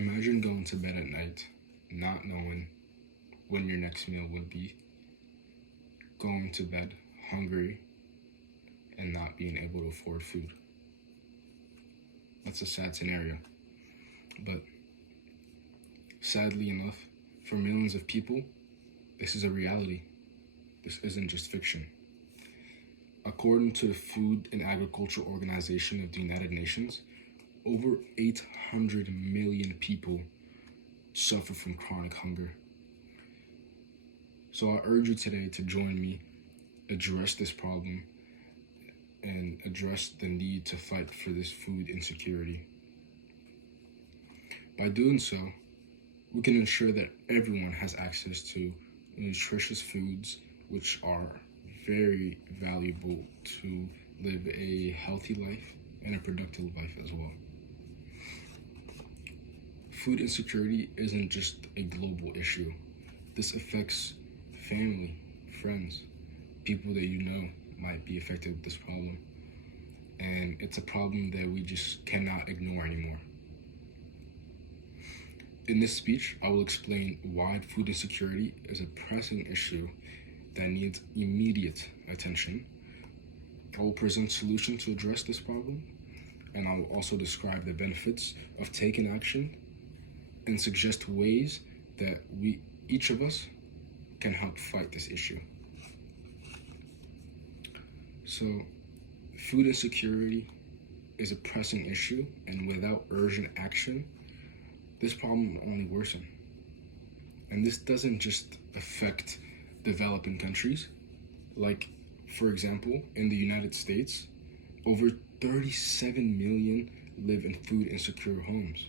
Imagine going to bed at night, not knowing when your next meal would be, going to bed hungry, and not being able to afford food. That's a sad scenario. But sadly enough, for millions of people, this is a reality. This isn't just fiction. According to the Food and Agriculture Organization of the United Nations, over 800 million people suffer from chronic hunger. So I urge you today to join me, address this problem, and address the need to fight for this food insecurity. By doing so, we can ensure that everyone has access to nutritious foods, which are very valuable to live a healthy life and a productive life as well. Food insecurity isn't just a global issue. This affects family, friends, people that you know might be affected with this problem. And it's a problem that we just cannot ignore anymore. In this speech, I will explain why food insecurity is a pressing issue that needs immediate attention. I will present solutions to address this problem, and I will also describe the benefits of taking action and suggest ways that each of us, can help fight this issue. So, food insecurity is a pressing issue, and without urgent action, this problem will only worsen. And this doesn't just affect developing countries. Like, for example, in the United States, over 37 million live in food insecure homes.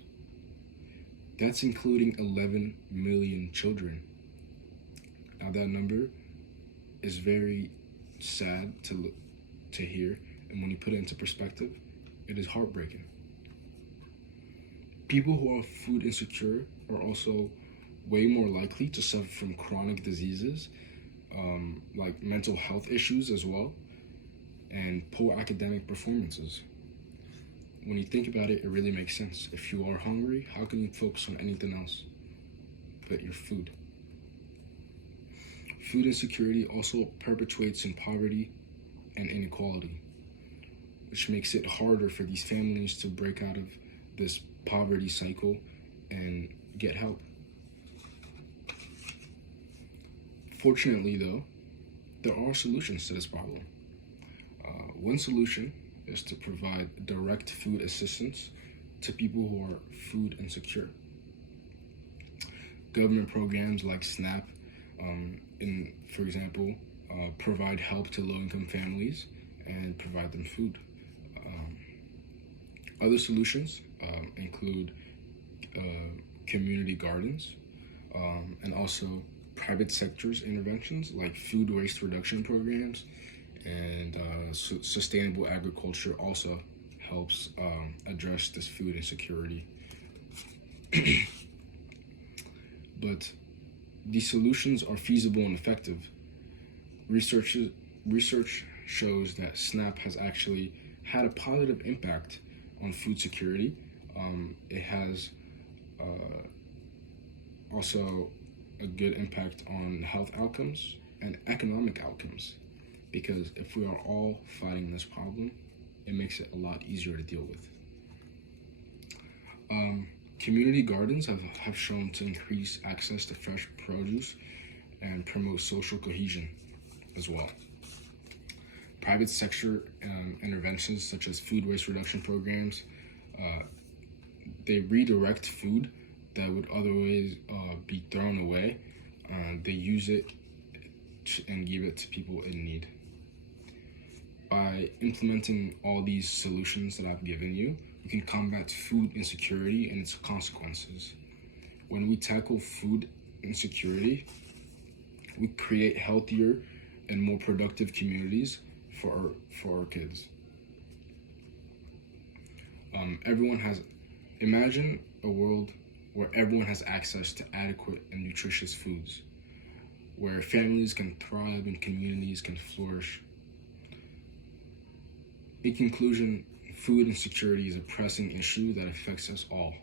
That's including 11 million children. Now that number is very sad to hear, and when you put it into perspective, it is heartbreaking. People who are food insecure are also way more likely to suffer from chronic diseases, like mental health issues as well, and poor academic performances. When you think about it, it really makes sense. If you are hungry, how can you focus on anything else but your food? Food insecurity also perpetuates in poverty and inequality, which makes it harder for these families to break out of this poverty cycle and get help. Fortunately, though, there are solutions to this problem. One solution is to provide direct food assistance to people who are food insecure. Government programs like SNAP, for example, provide help to low-income families and provide them food. Other solutions include community gardens and also private sector's interventions like food waste reduction programs, and sustainable agriculture also helps address this food insecurity. But these solutions are feasible and effective. Research shows that SNAP has actually had a positive impact on food security. It has also a good impact on health outcomes and economic outcomes, because if we are all fighting this problem, it makes it a lot easier to deal with. Community gardens have shown to increase access to fresh produce and promote social cohesion as well. Private sector interventions such as food waste reduction programs, they redirect food that would otherwise be thrown away. They use it and give it to people in need. By implementing all these solutions that I've given you, we can combat food insecurity and its consequences. When we tackle food insecurity, we create healthier and more productive communities for our kids. Imagine a world where everyone has access to adequate and nutritious foods, where families can thrive and communities can flourish. In conclusion, food insecurity is a pressing issue that affects us all.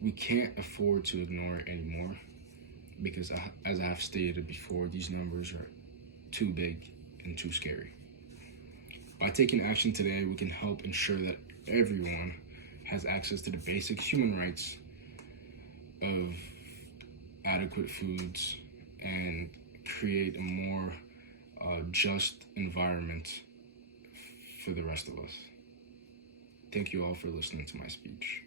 we can't afford to ignore it anymore because, as I have stated before, these numbers are too big and too scary. By taking action today, we can help ensure that everyone has access to the basic human rights of adequate foods and create a more just environment for the rest of us. Thank you all for listening to my speech.